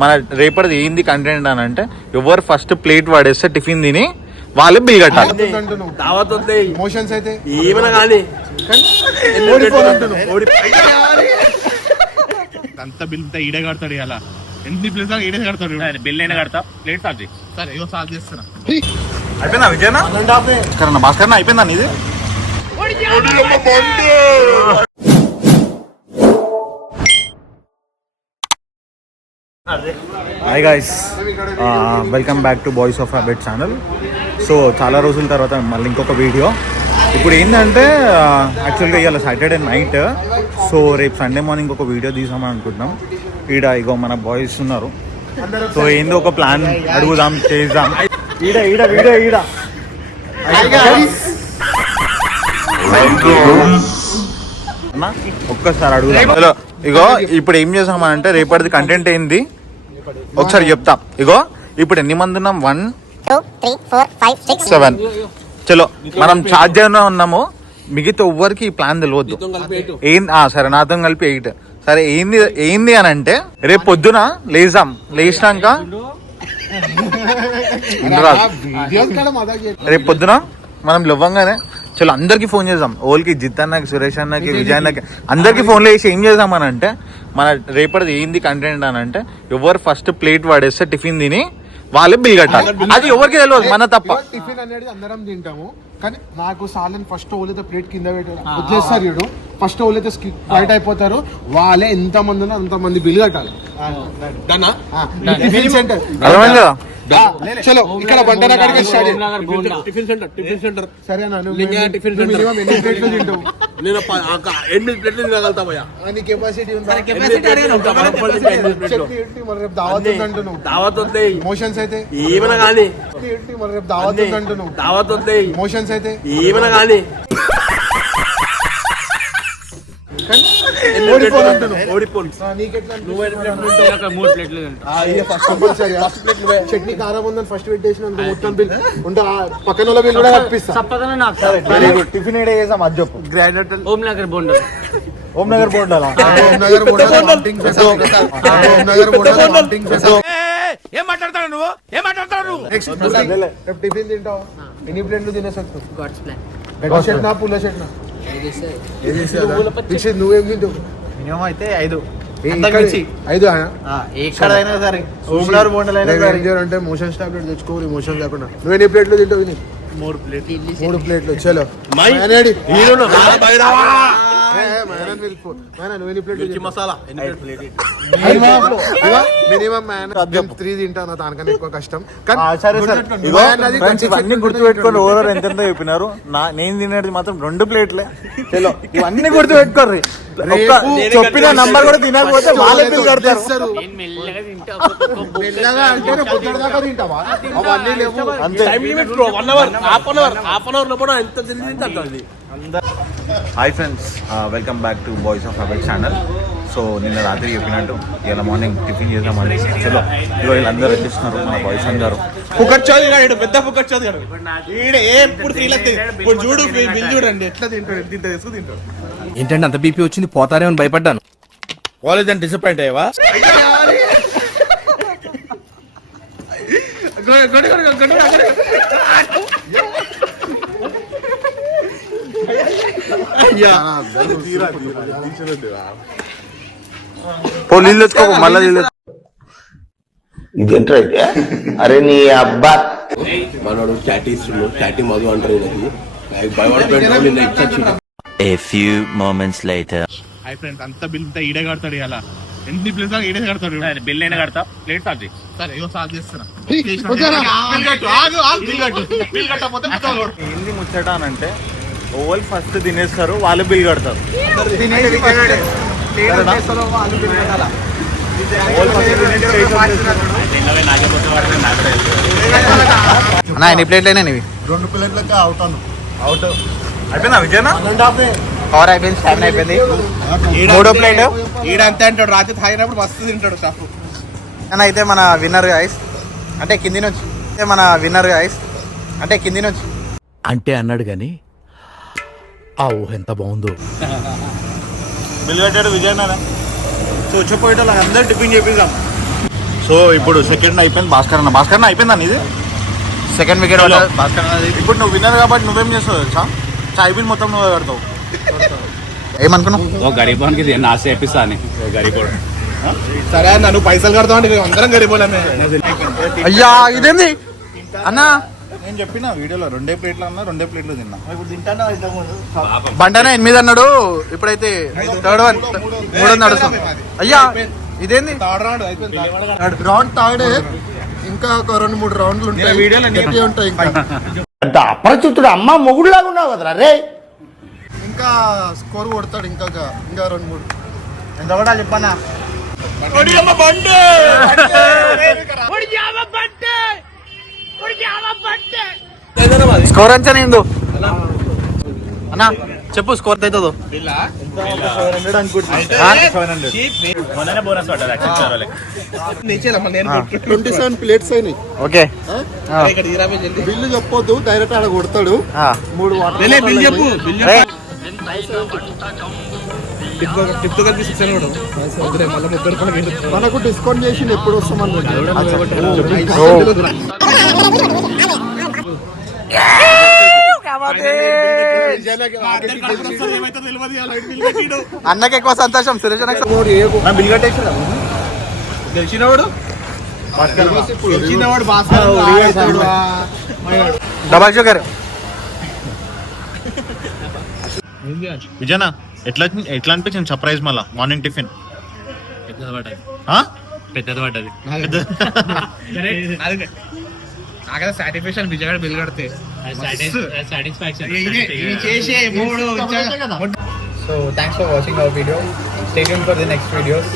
మన రేపటిది ఏంది కంటెంట్ అని అంటే ఎవరు ఫస్ట్ ప్లేట్ వాడేస్తే టిఫిన్ తిని వాళ్ళు బిల్ కట్టాలి. మోషన్స్ అయితే ఏమైనా కానీ అంత బిల్ ఈడే కడతాడు ఇలా ఎన్ని ప్లేస్ ఈడే కడతాడు బిల్ అయినా కడతా ప్లేట్ సాల్వ్ చేయి సరే ఏదో సాల్వ్ చేస్తున్నా. అయిపోయిందా విజయనా భాస్కర్ అయిపోయిందా ఇది? Hi guys, welcome back to boys of habit channel. So చాలా రోజుల తర్వాత మళ్ళీ ఇంకొక వీడియో. ఇప్పుడు ఏంటంటే యాక్చువల్గా ఇవాళ సాటర్డే నైట్, సో రేపు సండే మార్నింగ్ ఒక వీడియో తీసామని అనుకుంటున్నాం. ఇగో మన బాయ్స్ ఉన్నారు. సో ఏందో ఒక ప్లాన్ అడుగుదాం, చేద్దాం. వీడియో ఒక్కసారి అడుగుదాం. హలో, ఇగో ఇప్పుడు ఏం చేసామనంటే రేపటిది కంటెంట్ ఏంది ఒకసారి చెప్తా. ఇగో ఇప్పుడు ఎన్ని మంది ఉన్నాం? 1 2 3 4 5 6 7. చలో మనం ఛార్జ్ ఉన్నాము. మిగతా ఎవ్వరికి ఈ ప్లాన్ తెలియద్దు. సరే, నాతో కలిపి 8. సరే, ఏంది అని అంటే రేపు పొద్దున లేచినాక రేపు పొద్దున మనం లేవగానే చలో అందరికి ఫోన్ చేద్దాం. ఓల్కి, జిత్ అన్నకి, సురేష్ అన్నకి, విజయ్ అన్నకి అందరికి ఫోన్లో వేసి ఏం చేద్దామని అంటే మన రేపటిది ఏంది కంటెంట్ అని అంటే ఎవరు ఫస్ట్ ప్లేట్ వాడేస్తే టిఫిన్ తిని వాళ్ళే బిల్ కట్టాలి. అది ఎవరికి తెలియదు, మన తప్ప. టిఫిన్ అనేది అందరం తింటాము, కానీ నాకు సాలన్ ఫస్ట్ ఓలైతే ప్లేట్ కింద వదిలేస్తారు. చూడు, ఫస్ట్ ఓలైతే బయట అయిపోతారు. వాళ్ళే ఎంత మంది ఉన్నా అంత మంది బిల్ కట్టాలి. టిఫిన్ సెంటర్ చలో, ఇక్కడ బంటారా కాడికి టిఫిన్ సెంటర్. సరే అన్న, మినిమం ఎన్ని ప్లేట్లు తింటావు? నేను 8 ప్లేట్లు తినగలుగుతావయ్యా. నీ కెపాసిటీ మోషన్స్ అయితే ఏమైనా కానీ మోషన్స్ అయితే ఏమైనా కానీ చట్నీ కారం ఉందని ఫస్ట్ పెట్టేసిన మొత్తం బిల్ ఉంటే పక్కన బిల్ కూడా కనిపిస్తా. టిఫిన్ ఏడే చేసాం అది చెప్పు. గ్రాండ్ ఓం నగర్ బోండాలా ఏం మాట్లాడతాడు నువ్వు? టిఫిన్ తింటావు, ఎన్ని ప్లేట్లు తినేసొచ్చు? పుల్ల చెట్నా నువ్వేం తింటావు? మినిమం అయితే 5. 5 ఎక్కడైనా సరే అంటే మోషన్స్ టాబ్లెట్ తెచ్చుకోవాలి. మోషన్స్ కాకుండా నువ్వు ఎన్ని ప్లేట్లు తింటావు? 3 ప్లేట్లు. చలో మినిమం 3 తింటాను, దానికన్నా ఎక్కువ కష్టం. ఇవన్నీ గుర్తుపెట్టుకోండి. ఓవర్ ఎంత చెప్పినారు. నేను తినేది మాత్రం 2 ప్లేట్లే. చలో, ఇవన్నీ గుర్తుపెట్టుకోర్రి. చెప్పిన నంబర్ కూడా తినకపోతే వాళ్ళే బిల్ కడతారు. Hi friends, welcome back to boys of habit channel. So నిన్న రాత్రి చెప్పినట్టు ఇలా మార్నింగ్ టిఫిన్ చేద్దామని చలో ఇగో వీళ్ళందరూ వచ్చేస్తున్నారు. మన బాయ్స్ అందరూ పెద్ద పుక్కట్ చోది గాడు ఎప్పుడు చూడు బిల్ చూడండి ఎట్లా తింటాడు, ఎంత తీసుకు తింటాడు. ఏంటంటే అంత బీపీ వచ్చింది, పోతారేమని భయపడ్డాను. కాలేజ్ అని డిసప్పాయింట్ అయ్యావా? నీళ్ళు వచ్చుకో, మళ్ళీ నీళ్ళు. ఇదేంటో అయితే అరే నీ అబ్బా మనోడు చాటీ మధు అంటారు. A few moments later. Hi friends, అంత బిల్ ఈడే కడతాడు ఇలా ఎన్ని ప్లేస్ ఈడే కడతాడు బిల్ అయినా కడతా ప్లేట్ సాల్వ్ చేయి సరే ఏదో సాల్వ్ చేస్తున్నా. ఏంది ముచ్చట అని అంటే ఓవల్ ఫస్ట్ తినేస్తారు, వాళ్ళు బిల్ కడతారు. ఎన్ని ప్లేట్లు అయినా 2 ప్లేట్లకి అవుట్ అయిపోయిందా విజయనా? కవర్ అయిపోయింది, స్టామినా అయిపోయింది. 3వ ప్లేట్ ఈడంతే అంటాడు. రాత్రి తాగినప్పుడు మస్తు తింటాడు షాపు. అయితే మన విన్నర్ గాయ్స్ అంటే కింది నుంచి అంటే అన్నాడు గాని ఆ ఊహ ఎంత బాగుందో. బిల్ కట్టాడు విజయనా. సో వచ్చిపోయేట అందరూ టిఫిన్ చేపిద్దాం. సో ఇప్పుడు సెకండ్ అయిపోయింది భాస్కర్ అన్న అయిపోయిందా ఇది సెకండ్ వికెట్ చలో. భాస్కర్ అన్నది. ఇప్పుడు నువ్వు విన్నర్ కాబట్టి నువ్వేం చేస్తావు తెలుసా చాయ్ బిల్ మొత్తం నువ్వే కడతావు ఏమనుకున్నావు? గరీబానికి నా చేపిస్తా అని గరీబోడు సరే అన్న నువ్వు పైసలు కడతావు అంటే మేము అందరం గడిపోలేమే. అయ్యా ఇదేంది అన్నా? నేను చెప్పిన వీడియోలో 2 ప్లేట్లు అన్నా 2 ప్లేట్లు తిన్నా బంటనే 8 అన్నాడు, ఇప్పుడైతే థర్డ్ వన్ 3 నడుస్తుంది. అయ్యా ఇదేంది? రౌండ్ థర్డ్ ఇంకా ఒక 2-3 రౌండ్లు ఉంటాయి గట్టిగా ఉంటాయి ఇంకా అపరిచితుడు అమ్మ మొగుడులాగా ఉన్నావు కదరా రే. ఇంకా స్కోర్ కొడతాడు ఇంకా 2-3. ఎంత కూడా చెప్పన్నా? స్కోర్ అంచనా ఏందో అన్నా? చెప్పు స్కోర్ అవుతుందో. మొన్ననే బోనస్ పడ్డది 27 ప్లేట్స్ అయినాయి. ఓకే బిల్లు చెప్పొద్దు, డైరెక్ట్ ఆడ కొడతాడు. 3 వాటర్ బిల్ చెప్పు రే. టిప్ కలిపి 6 అని కూడా మళ్ళీ 30 రూపాయలు మనకు డిస్కౌంట్ చేసి ఎప్పుడు వస్తామన్నాడు. అన్నకి ఎక్కువ సంతోషం, సురేష్ అన్నకి బిల్ కట్టేసి గెలిచినవాడు భాస్కర్ డబల్ షుగర్. విజయనా ఎట్లా అనిపించింది సర్ప్రైజ్ మళ్ళా మార్నింగ్ టిఫిన్ పెద్దది పడ్డది నాకైతే సాటిస్ఫాక్షన్ విజయగాడు బిల్ కడితే satisfaction So thanks for watching our video. Stay tuned for the next videos.